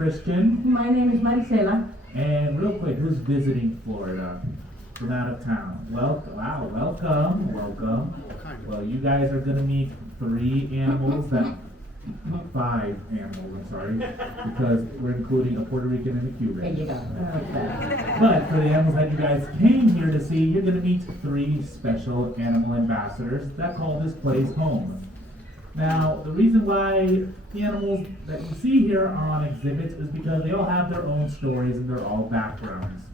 Christian. My name is Maricela. And real quick, who's visiting Florida from out of town? Welcome. Well, you guys are gonna meet five animals, I'm sorry, because we're including a Puerto Rican and a Cuban. There you go. But for the animals that you guys came here to see, you're gonna meet three special animal ambassadors that call this place home. Now, the reason why the animals that you see here on exhibits is because they all have their own stories and their all backgrounds.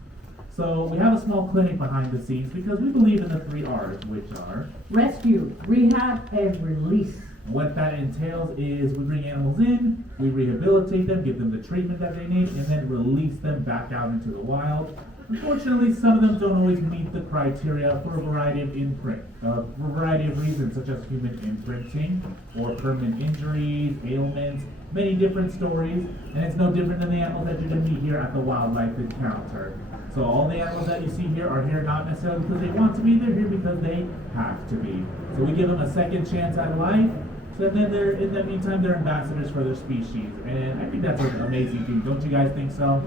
So we have a small clinic behind the scenes because we believe in the 3 R's, which are rescue, rehab, and release. What that entails is we bring animals in, we rehabilitate them, give them the treatment that they need, and then release them back out into the wild. Unfortunately, some of them don't always meet the criteria for a variety of reasons, such as human imprinting or permanent injuries, ailments, many different stories, and it's no different than the animals that you're going to meet here at the wildlife encounter. So all the animals that you see here are here not necessarily because they want to be, they're here because they have to be. So we give them a second chance at life, so then in the meantime they're ambassadors for their species, and I think that's an amazing thing. Don't you guys think so?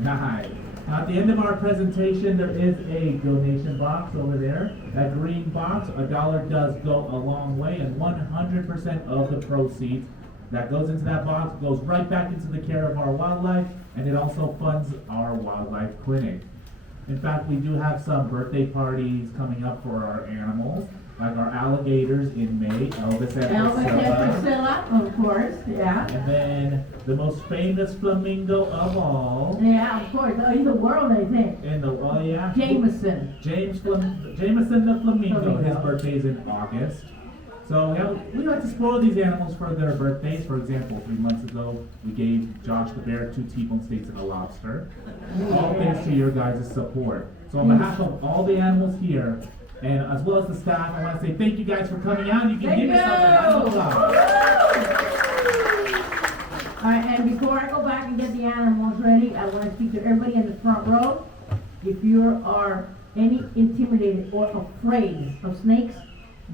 Nice. At the end of our presentation, there is a donation box over there. That green box, $1 does go a long way, and 100% of the proceeds that goes into that box goes right back into the care of our wildlife, and it also funds our wildlife clinic. In fact, we do have some birthday parties coming up for our animals, like our alligators in May, Elvis and Priscilla, of course, yeah. And then the most famous flamingo of all. Yeah, of course, in the world, I think. Jameson. Jameson the flamingo. His birthday is in August. So we like to spoil these animals for their birthdays. For example, 3 months ago, we gave Josh the bear 2 T-bone steaks and a lobster. All thanks to your guys' support. So on behalf of all the animals here, and as well as the staff, I want to say thank you guys for coming out. You can give yourself a round of applause. All right, and before I go back and get the animals ready, I want to speak to everybody in the front row. If you are any intimidated or afraid of snakes,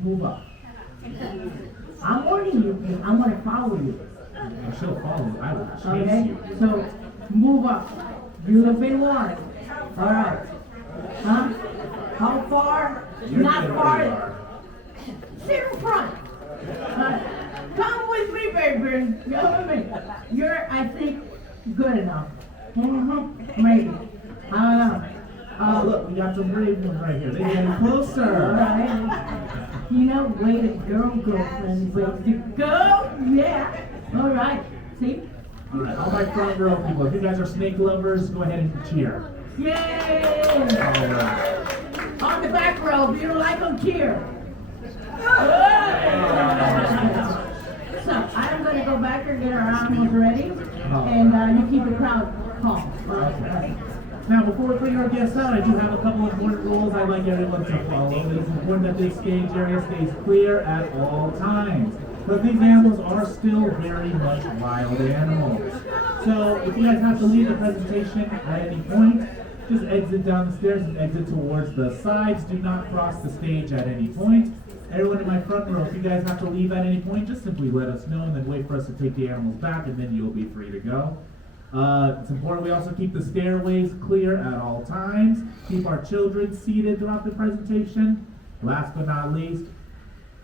move up. I'm warning you, and I'm going to follow you. And she'll follow. I will chase you. So move up. You have been warned. All right. Huh? How far? You're Not far. Sit in front. Come with me, baby. Come with me. You're, I think, good enough. Maybe. I don't know. Oh, look, we got some brave ones right here. They're getting closer. All right. You know, way to go, girlfriend. Way to go. Yeah. All right. See? All right, all my front row people. If you guys are snake lovers, go ahead and cheer. Yay! All right. On the back row, if you don't like them, cheer. So, I'm going to go back and get our animals ready, and you keep the crowd calm. Okay. Now, before we bring our guests out, I do have a couple of important rules I'd like everyone to follow. It is important that this stage area stays clear at all times. But these animals are still very much wild animals. So, if you guys have to leave the presentation at any point, just exit down the stairs and exit towards the sides. Do not cross the stage at any point. Everyone in my front row, if you guys have to leave at any point, just simply let us know and then wait for us to take the animals back, and then you'll be free to go. It's important we also keep the stairways clear at all times. Keep our children seated throughout the presentation. Last but not least,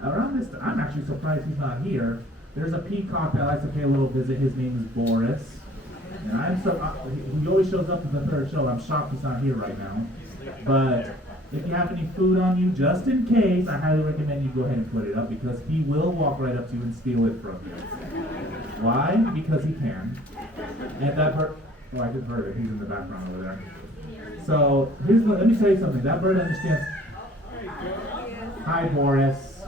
around this, I'm actually surprised he's not here. There's a peacock that likes to pay a little visit. His name is Boris. And he always shows up in the third show. I'm shocked he's not here right now. But if you have any food on you, just in case, I highly recommend you go ahead and put it up because he will walk right up to you and steal it from you. Why? Because he can. And that bird, I just heard it. He's in the background over there. So let me tell you something. That bird understands. Hi, Boris.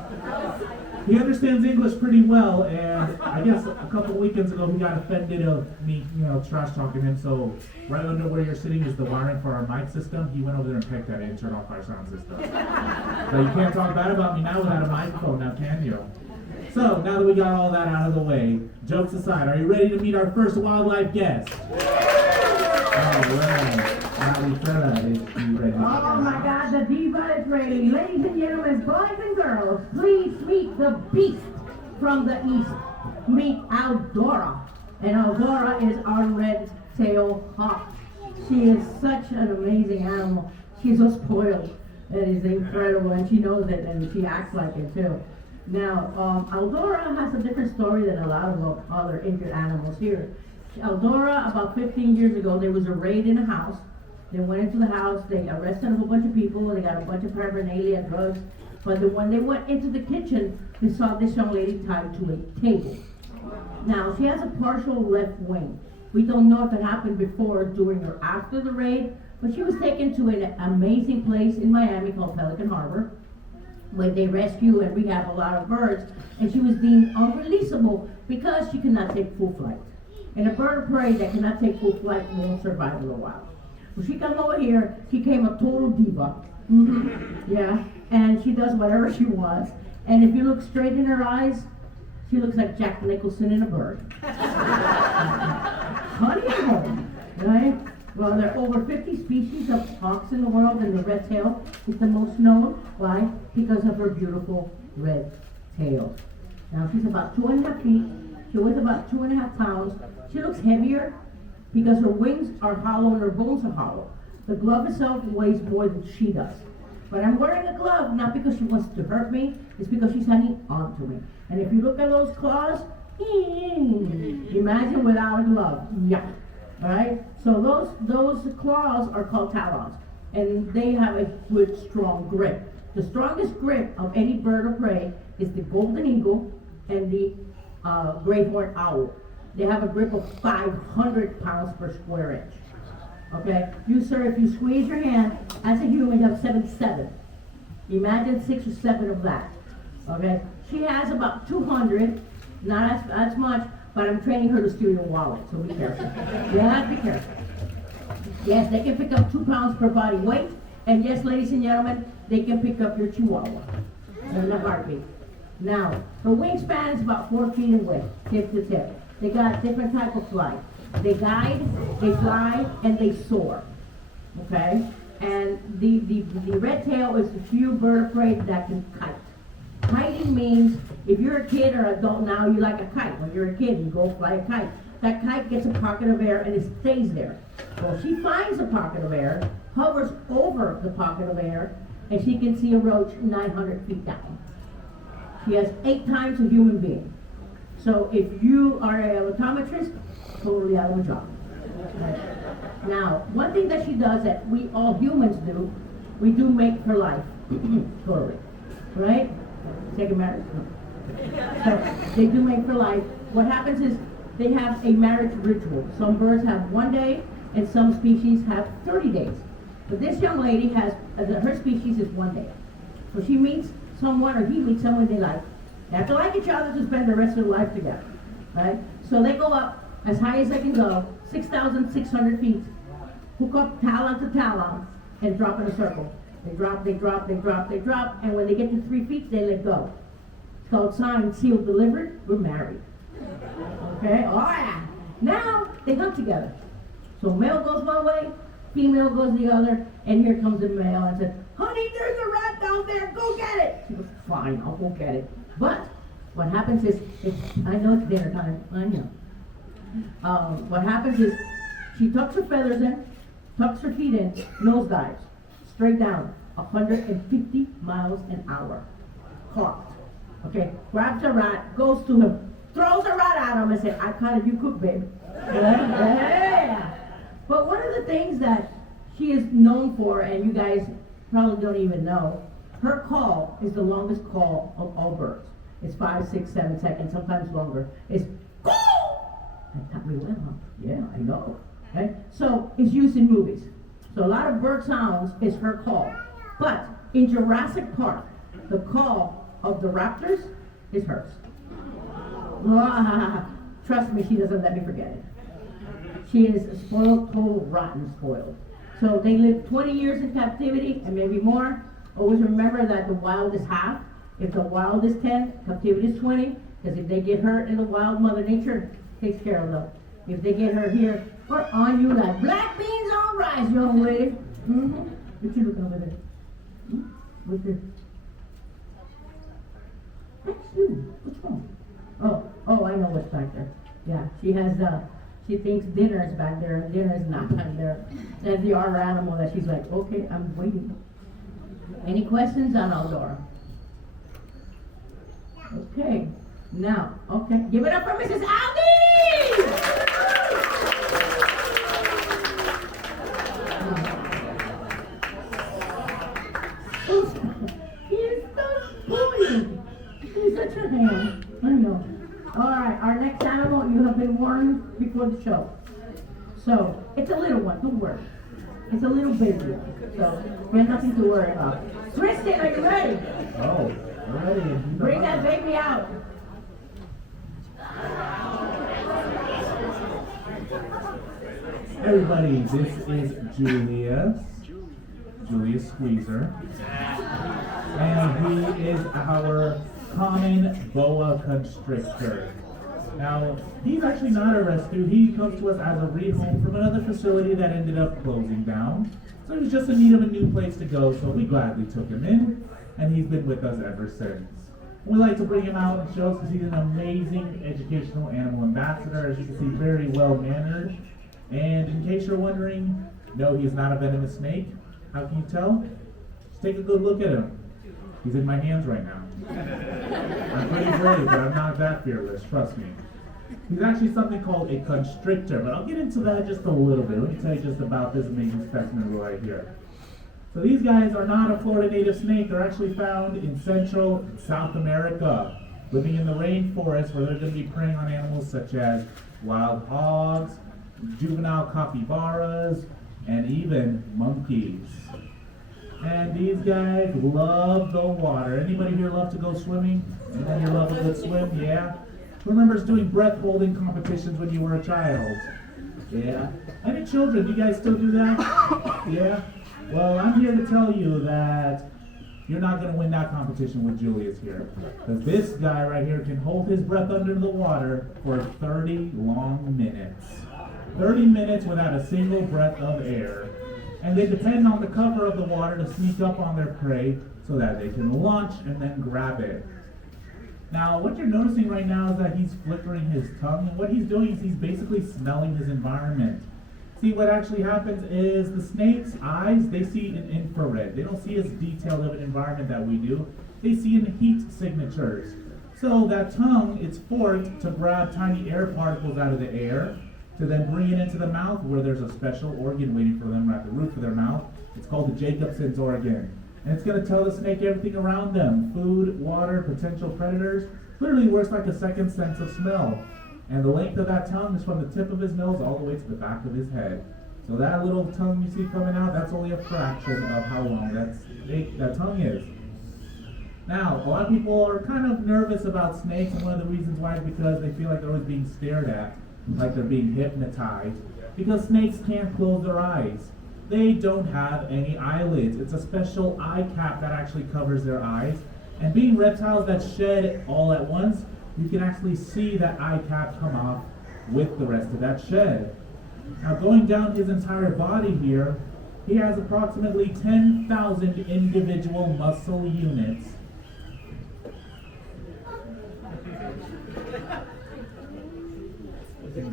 He understands English pretty well, and I guess a couple weekends ago he got offended of me, trash talking him. So right under where you're sitting is the wiring for our mic system. He went over there and pecked at it and turned off our sound system. So you can't talk bad about me now without a microphone, now can you? So now that we got all that out of the way, jokes aside, are you ready to meet our first wildlife guest? All right. Davie Fl, is you ready? Oh my God, the diva is ready. Ladies and gentlemen, boys and girls, please meet the beast from the east. Meet Aldora. And Aldora is our red-tailed hawk. She is such an amazing animal. She's so spoiled. It is incredible, and she knows it, and she acts like it too. Now, Aldora has a different story than a lot of other injured animals here. Aldora, about 15 years ago, there was a raid in a house. They went into the house, they arrested a whole bunch of people, they got a bunch of paraphernalia, drugs. But when they went into the kitchen, they saw this young lady tied to a table. Now, she has a partial left wing. We don't know if it happened before, during, or after the raid, but she was taken to an amazing place in Miami called Pelican Harbor, where they rescue and rehab a lot of birds, and she was deemed unreleasable because she could not take full flight. And a bird of prey that cannot take full flight won't survive a little while. When she come over here, she became a total diva. Yeah, and she does whatever she wants. And if you look straight in her eyes, she looks like Jack Nicholson in a bird. Honey and home, right? Well, there are over 50 species of hawks in the world, and the red tail is the most known. Why? Because of her beautiful red tail. Now, she's about 2.5 feet. She weighs about 2.5 pounds. She looks heavier because her wings are hollow and her bones are hollow. The glove itself weighs more than she does. But I'm wearing a glove not because she wants to hurt me, it's because she's hanging on to me. And if you look at those claws, imagine without a glove. Yeah. Alright? So those claws are called talons. And they have a good, strong grip. The strongest grip of any bird of prey is the golden eagle and the great horned owl. They have a grip of 500 pounds per square inch. Okay? You, sir, if you squeeze your hand, as a human, you have 7. Imagine 6 or 7 of that. Okay? She has about 200, not as much, but I'm training her to steal your wallet, so be careful. Yeah, be careful. Yes, they can pick up 2 pounds per body weight, and yes, ladies and gentlemen, they can pick up your chihuahua in a heartbeat. Now, her wingspan is about 4 feet in width, tip to tip. They got different type of flight. They guide, they fly, and they soar. Okay? And the red tail is the few bird of prey that can kite. Kiting means if you're a kid or adult now, you like a kite. When you're a kid, you go fly a kite. That kite gets a pocket of air and it stays there. So she finds a pocket of air, hovers over the pocket of air, and she can see a roach 900 feet down. She has 8 times a human being. So if you are an optometrist, totally out of a job. Right. Now, one thing that she does that we all humans do, we do mate for life. Totally. Right? Second marriage? No. So they do mate for life. What happens is they have a marriage ritual. Some birds have 1 day, and some species have 30 days. But this young lady has, her species is 1 day. So she meets someone, or he meets someone they like. They have to like each other to spend the rest of their life together. Right? So they go up as high as they can go, 6,600 feet, hook up talon to talon, and drop in a circle. They drop, they drop, they drop, they drop, and when they get to 3 feet, they let go. It's called signed, sealed, delivered, we're married. Okay, all right. Now, they hunt together. So male goes one way, female goes the other, and here comes the male and says, honey, there's a rat down there, go get it. She goes, fine, I'll go get it. But what happens is, I know it's dinner time, I know. What happens is, she tucks her feathers in, tucks her feet in, nose dives, straight down, 150 miles an hour. Caught. Okay, grabs a rat, goes to him, throws a rat at him and says, I caught it, you cook, babe. Yeah. But one of the things that she is known for, and you guys probably don't even know, her call is the longest call of all birds. It's 5, 6, 7 seconds, sometimes longer. It's that taught me well, huh? Yeah, I know. Okay? So it's used in movies. So a lot of bird sounds is her call. But in Jurassic Park, the call of the raptors is hers. Trust me, she doesn't let me forget it. She is spoiled, total rotten spoiled. So they live 20 years in captivity and maybe more. Always remember that the wild is half. If the wild is 10, captivity is 20. Because if they get hurt in the wild, Mother Nature takes care of them. If they get hurt here, we're on you like black beans on rice, young lady. What you looking over there? What's this? That's you. What's wrong? Oh, I know what's back there. Yeah, she thinks dinner is back there, and dinner is not back there. That's the other animal that she's like, okay, I'm waiting. Any questions on Aldora? Okay, now, okay, give it up for Mrs. Aldi! He is so spoiled. He's such a ham. I know. Alright, our next animal, you have been warned before the show. So, it's a little one, don't worry. It's a little baby, so we have nothing to worry about. Kristen, are you ready? Oh, ready. Bring that baby out. Everybody, this is Julius Squeezer. And he is our common boa constrictor. Now, he's actually not a rescue. He comes to us as a rehome from another facility that ended up closing down. So he was just in need of a new place to go, so we gladly took him in, and he's been with us ever since. We like to bring him out and show us because he's an amazing educational animal ambassador. As you can see, very well mannered. And in case you're wondering, no, he is not a venomous snake. How can you tell? Just take a good look at him. He's in my hands right now. I'm pretty brave, but I'm not that fearless, trust me. He's actually something called a constrictor, but I'll get into that just a little bit. Let me tell you just about this amazing specimen right here. So these guys are not a Florida native snake. They're actually found in Central and South America, living in the rainforest where they're going to be preying on animals such as wild hogs, juvenile capybaras, and even monkeys. And these guys love the water. Anybody here love to go swimming? Anybody here love a good swim? Yeah? Who remembers doing breath holding competitions when you were a child? Yeah? Any children, you guys still do that? Yeah? Well, I'm here to tell you that you're not going to win that competition with Julius here. Because this guy right here can hold his breath under the water for 30 long minutes. 30 minutes without a single breath of air. And they depend on the cover of the water to sneak up on their prey so that they can launch and then grab it. Now, what you're noticing right now is that he's flickering his tongue, and what he's doing is he's basically smelling his environment. See, what actually happens is the snake's eyes, they see in infrared. They don't see as detailed of an environment that we do. They see in heat signatures. So that tongue, it's forked to grab tiny air particles out of the air, to then bring it into the mouth where there's a special organ waiting for them at the roof of their mouth. It's called the Jacobson's organ. And it's going to tell the snake everything around them. Food, water, potential predators. Literally works like a second sense of smell. And the length of that tongue is from the tip of his nose all the way to the back of his head. So that little tongue you see coming out, that's only a fraction of how long that tongue is. Now, a lot of people are kind of nervous about snakes, and one of the reasons why is because they feel like they're always being stared at, like they're being hypnotized, because snakes can't close their eyes. They don't have any eyelids. It's a special eye cap that actually covers their eyes. And being reptiles that shed all at once, you can actually see that eye cap come off with the rest of that shed. Now, going down his entire body here, he has approximately 10,000 individual muscle units.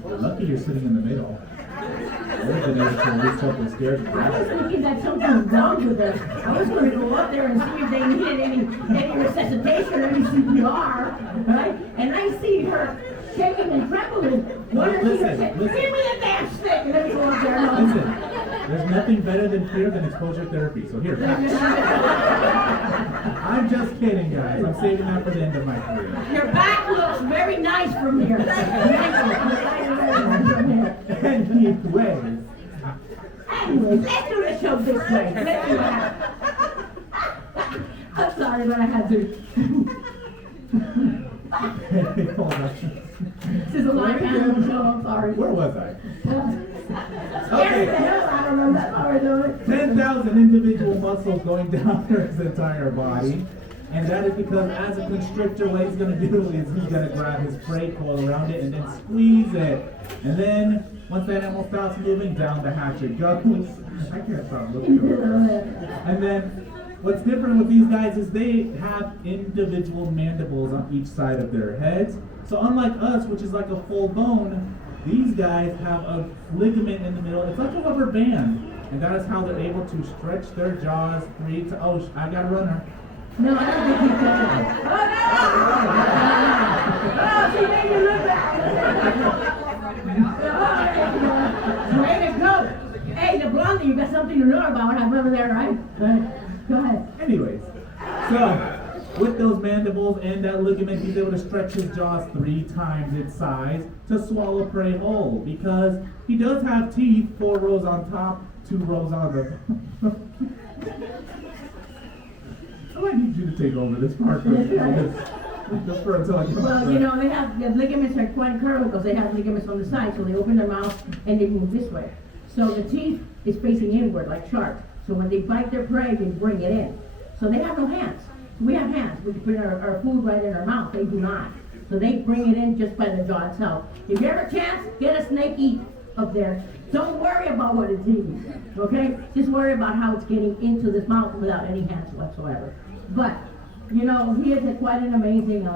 Lucky you're sitting in the middle. I would have been able to reach up the stairs. I was thinking that something was wrong with us. I was going to go up there and see if they needed any resuscitation or any CPR, right? And I see her shaking and trembling. Listen. Give me the damn stick! And let me go up there. Listen, there's nothing better than fear than exposure therapy. So here, I'm just kidding, guys. I'm saving that for the end of my career. Your back looks very nice from here. Anyways, let's do the show this way. Let's do that. I'm sorry, but I had to. This is a live animal show, I'm sorry. Where was I? Scared the hell out of them, that's how we're doing it. 10,000 individual muscles going down his entire body. And that is because as a constrictor, what he's going to do is he's going to grab his prey, coil around it, and then squeeze it. And then, once that animal stops moving, down the hatch it goes. I can't stop looking at it. And then, what's different with these guys is they have individual mandibles on each side of their heads. So unlike us, which is like a full bone, these guys have a ligament in the middle. It's like a rubber band. And that is how they're able to stretch their jaws I got a runner. No, I don't think he's touching it. Oh, no! Oh, she made me look bad. Way to go. Hey, the blondie, you got something to know about what I'm over there, right? Go ahead. Anyways, so with those mandibles and that ligament, he's able to stretch his jaws 3 times its size to swallow prey whole, because he does have teeth, 4 rows on top, 2 rows on the. I need you to take over this part. Just for until I get Well, you know, they have the ligaments are quite curved because they have ligaments on the side, so they open their mouth and they move this way. So the teeth is facing inward like sharks. So when they bite their prey, they bring it in. So they have no hands. We have hands. We can put our food right in our mouth. They do not. So they bring it in just by the jaw itself. If you ever chance, get a snake eat up there. Don't worry about what it's eating, okay? Just worry about how it's getting into this mouth without any hands whatsoever. But, you know, he is quite an amazing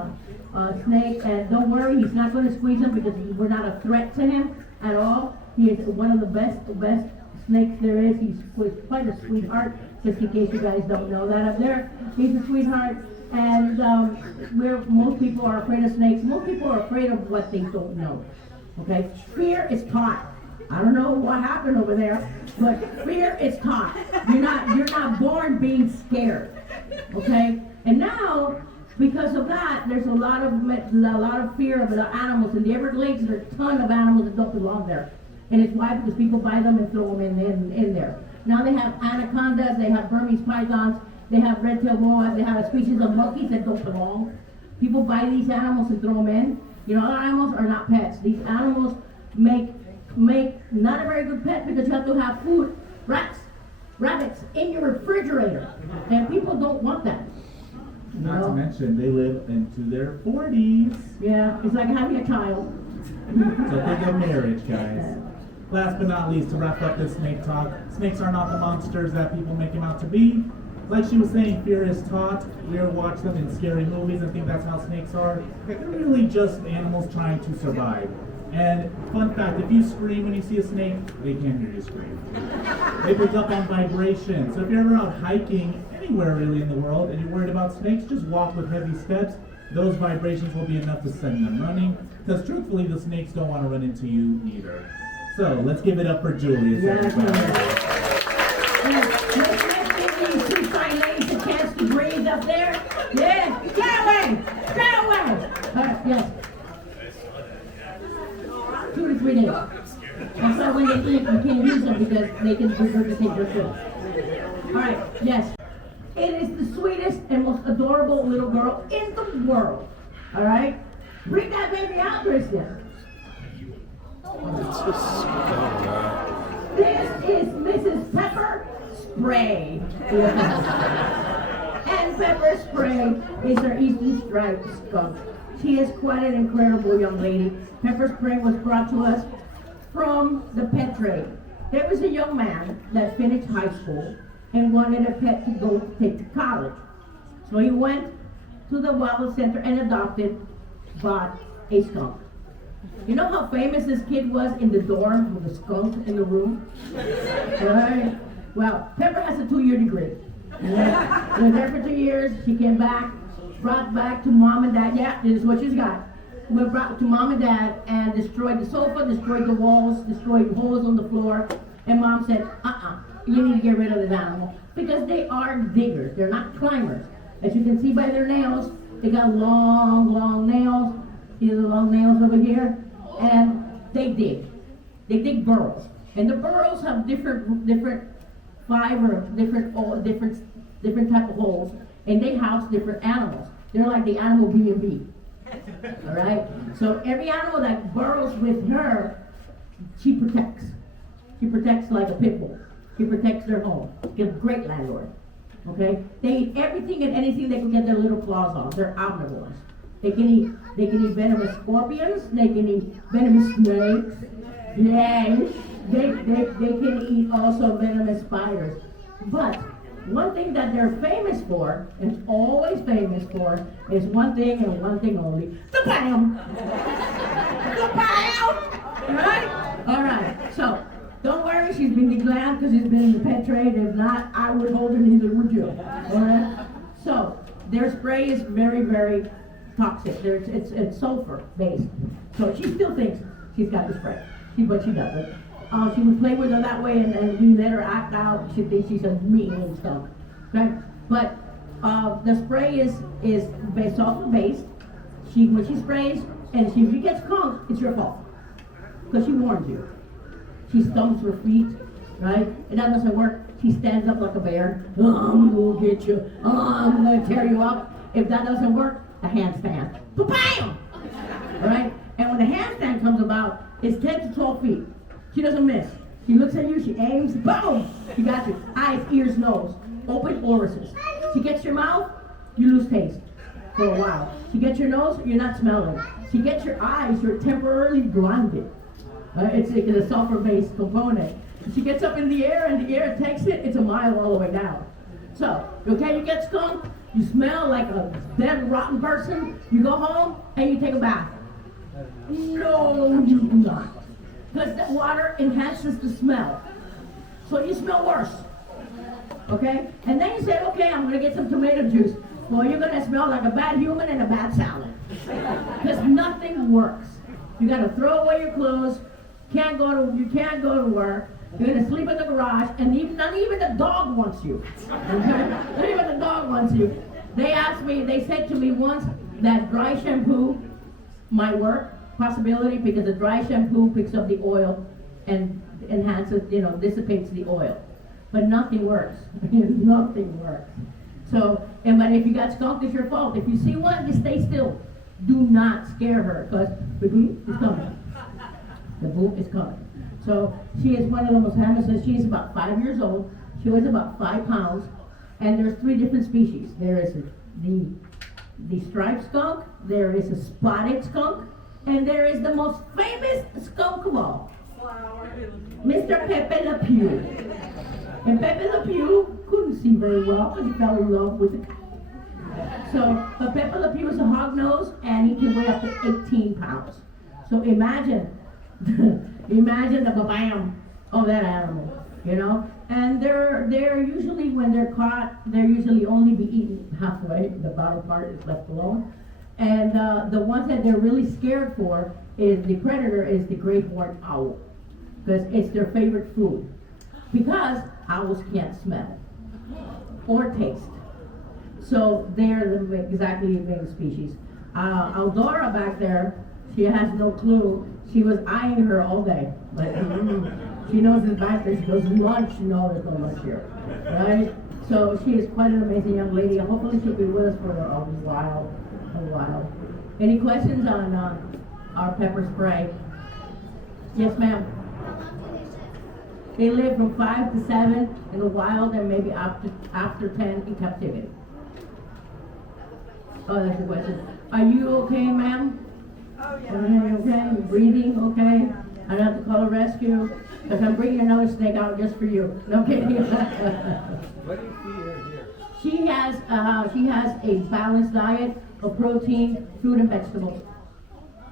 snake, and don't worry, he's not going to squeeze him because we're not a threat to him at all. He is one of the best snakes there is. He's quite a sweetheart, just in case you guys don't know that up there. He's a sweetheart, and most people are afraid of snakes. Most people are afraid of what they don't know, okay? Fear is taught. I don't know what happened over there, but fear is taught. You're not born being scared, okay? And now, because of that, there's a lot of fear of the animals. In the Everglades, there's a ton of animals that don't belong there, and it's why? Because people buy them and throw them in there. Now they have anacondas, they have Burmese pythons, they have red-tailed boas, they have a species of monkeys that don't belong. People buy these animals and throw them in. You know, other animals are not pets. These animals make not a very good pet because you have to have food, rabbits in your refrigerator, and people don't want that. Not to mention, they live into their 40s. Yeah, it's like having a child. So think of marriage, guys. Last but not least, to wrap up this snake talk, snakes are not the monsters that people make them out to be. Like she was saying, fear is taught. We watch them in scary movies and think that's how snakes are. They're really just animals trying to survive. And fun fact, if you scream when you see a snake, they can't hear you scream. They pick up on vibration. So if you're ever out hiking anywhere really in the world and you're worried about snakes, just walk with heavy steps. Those vibrations will be enough to send them running. Because truthfully, the snakes don't want to run into you either. So let's give it up for Julius. Let's give these 2 fine ladies a chance to breathe up there. Yeah, get away! Get away! Yes. 2 to 3 days. That's why when they eat, you can't use them because they can regurgitate their food. Alright, yes. It is the sweetest and most adorable little girl in the world. Alright? Bring that baby out, Christian. This is Mrs. Pepper Spray. And Pepper Spray is our Eastern Striped skunk. She is quite an incredible young lady. Pepper Spray was brought to us from the pet trade. There was a young man that finished high school and wanted a pet to go take to college. So he went to the Wildlife Center and bought a skunk. You know how famous this kid was in the dorm with the skunk in the room? Right? Well, Pepper has a 2-year degree. Yeah. Was there for 2 years. She came back, brought back to mom and dad. Yeah, this is what she's got. We brought to mom and dad and destroyed the sofa, destroyed the walls, destroyed holes on the floor. And mom said, you need to get rid of this animal. Because they are diggers. They're not climbers. As you can see by their nails, they got long, long nails. See the long nails over here? And they dig. They dig burrows. And the burrows have different fiber, different type of holes. And they house different animals. They're like the animal B&B. All right? So every animal that burrows with her, she protects. She protects like a pit bull. She protects their home. She's a great landlord. Okay? They eat everything and anything they can get their little claws on. They're omnivores. They can eat venomous scorpions. They can eat venomous snakes. Yeah. They can eat also venomous spiders. But one thing that they're famous for, and always famous for, is one thing and one thing only, the bam! The bam! Alright? Alright, so, don't worry, she's been declared because she's been in the pet trade. If not, I would hold her, neither would you. Alright? So, their spray is very, very toxic. It's sulfur based. So she still thinks she's got the spray, but she doesn't. She would play with her that way, and we let her act out. She thinks she's a mean skunk. Okay, but the spray is sulfur based. When she sprays, and if you get skunked, it's your fault because she warns you. She stumps her feet, right? And that doesn't work. She stands up like a bear. Oh, I'm gonna get you. Oh, I'm gonna tear you up. If that doesn't work, a handstand. Ba-bam! All right? And when the handstand comes about, it's 10 to 12 feet. She doesn't miss. She looks at you, she aims, boom! She got you. Eyes, ears, nose. Open orifices. She gets your mouth, you lose taste for a while. She gets your nose, you're not smelling. She gets your eyes, you're temporarily blinded. It's a sulfur-based component. She gets up in the air, and the air takes it, it's a mile all the way down. So, okay, you get skunked, you smell like a dead, rotten person, you go home, and you take a bath. No, you do not. Because that water enhances the smell. So you smell worse. Okay? And then you say, okay, I'm going to get some tomato juice. Well, you're going to smell like a bad human and a bad salad. Because nothing works. You got to throw away your clothes. You can't go to work. You're going to sleep in the garage. And not even the dog wants you. Okay? Not even the dog wants you. They said to me once that dry shampoo might work. Possibility, because the dry shampoo picks up the oil and enhances, dissipates the oil. But nothing works. Nothing works. So, but if you got skunked, it's your fault. If you see one, just stay still. Do not scare her, because the boom is coming. The boom is coming. So she is one of the most harmless. She's about 5 years old. She weighs about 5 pounds. And there's 3 different species. There is the striped skunk. There is a spotted skunk. And there is the most famous skunk of all, Mr. Pepe Le Pew. And Pepe Le Pew couldn't see very well because he fell in love with the cat. So, but Pepe Le Pew is a hognose, and he can weigh up to 18 pounds. So imagine the bam of that animal, And they're usually, when they're caught, they're usually only be eaten halfway. The bottom part is left alone. And the ones that they're really scared for is the predator is the great horned owl, because it's their favorite food. Because owls can't smell or taste, so they're exactly the main species. Aldora back there, she has no clue. She was eyeing her all day, but she knows it's back there. She goes, lunch? No, there's no lunch here, right? So she is quite an amazing young lady. Hopefully she'll be with us for a while. Any questions on our pepper spray? Yes, ma'am. They live from 5 to 7 in the wild, and maybe after 10 in captivity. Oh, that's a question. Are you okay, ma'am? Oh, yeah. Are you okay? Breathing okay? I don't have to call a rescue, because I'm bringing another snake out just for you. No kidding. What do you feed her here? She has a balanced diet of protein, fruit, and vegetables.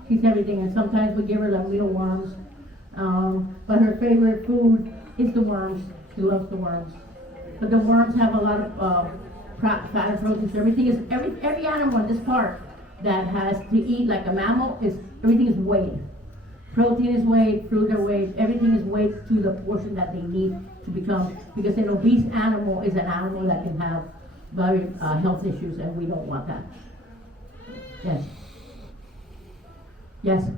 She's everything, and sometimes we give her like little worms. But her favorite food is the worms. She loves the worms. But the worms have a lot of fat and protein. Every animal in this park that has to eat like a mammal everything is weighed. Protein is weighed, fruit are weighed, everything is weighed to the portion that they need to become, because an obese animal is an animal that can have very health issues, and we don't want that. Yes. Yes.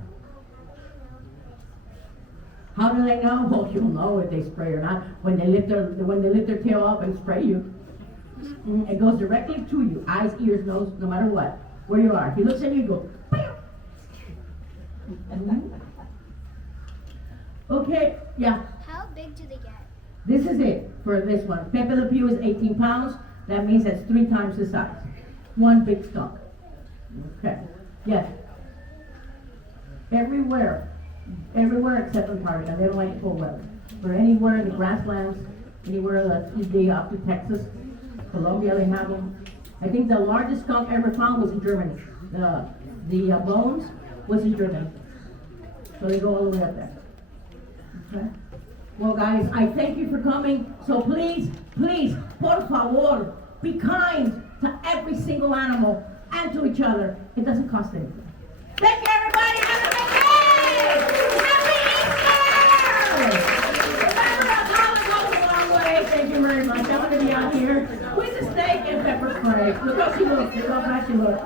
How do they know? Well, you'll know if they spray or not when they lift their tail up and spray you. It goes directly to you, eyes, ears, nose, no matter what, where you are. If he looks at you, you go. Okay, yeah. How big do they get? This is it for this one. Pepe Le Pew is 18 pounds. That means that's 3 times the size. One big skunk. Okay. Yes. Everywhere except Antarctica. They don't like cold weather. For anywhere in the grasslands, anywhere that's up to Texas, Colombia, they have them. I think the largest skunk ever found was in Germany. The bones was in Germany. So they go all the way up there. Okay? Well, guys, I thank you for coming. So please, por favor, be kind to every single animal and to each other. It doesn't cost anything. Thank you, everybody. Have a good day. Happy Easter! Remember, a dollar goes a long way. Thank you very much. I'm going to be out here with a steak and pepper spray. Look how she looks. Look how fast she looks.